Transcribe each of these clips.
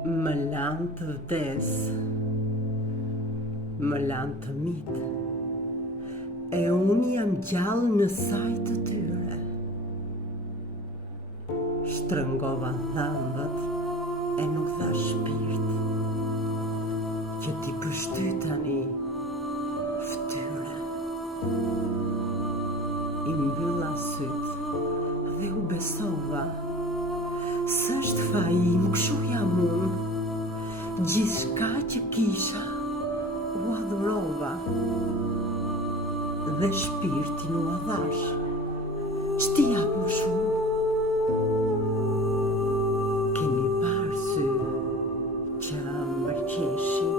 Më lanë të vdes, më lanë të mit, e unë jam gjallë në saj të tyre. Shtrëngova thëmbët e nuk dha shpirt, që ti pështytani ftyre. I mbylla syt dhe u besova, s'është faji im, kshu jam unë. Gjithçka që kisha u adhurova dhe shpirtin u adhash. Ç'ti jap më shumë? Kemi parë sy që mbërqeshin,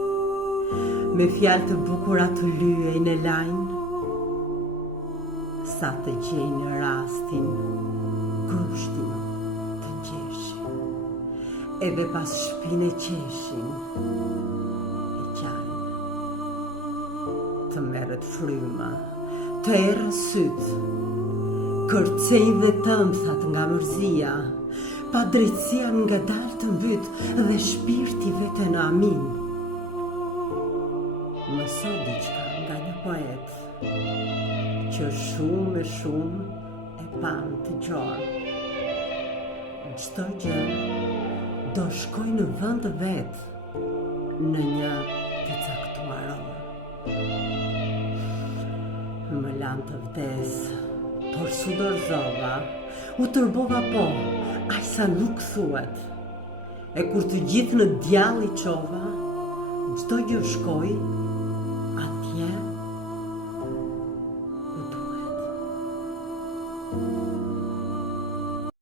me fjalë të bukura të lyej në lajnë, sa të gjejnë rastin, grushtin të ngjeshin, edhe pas shpinë e qeshin, e qajnë. Të merret fryma, të errë syt, kërcejnë dhe tëmthat nga mërzia, pa drejtësia nga dalë të mbyt dhe shpirti vete në amin. Mëso diçka nga një poet, që shumë e pam të gjorë. Çdo gjë do shkoj në vend vet, në një të caktuar orë. Më lanë të vdes, por su dorëzova, u tërbova po, aq sa nuk thuhet. E kur të gjithë në djall i çova, çdo gjë shkoi atje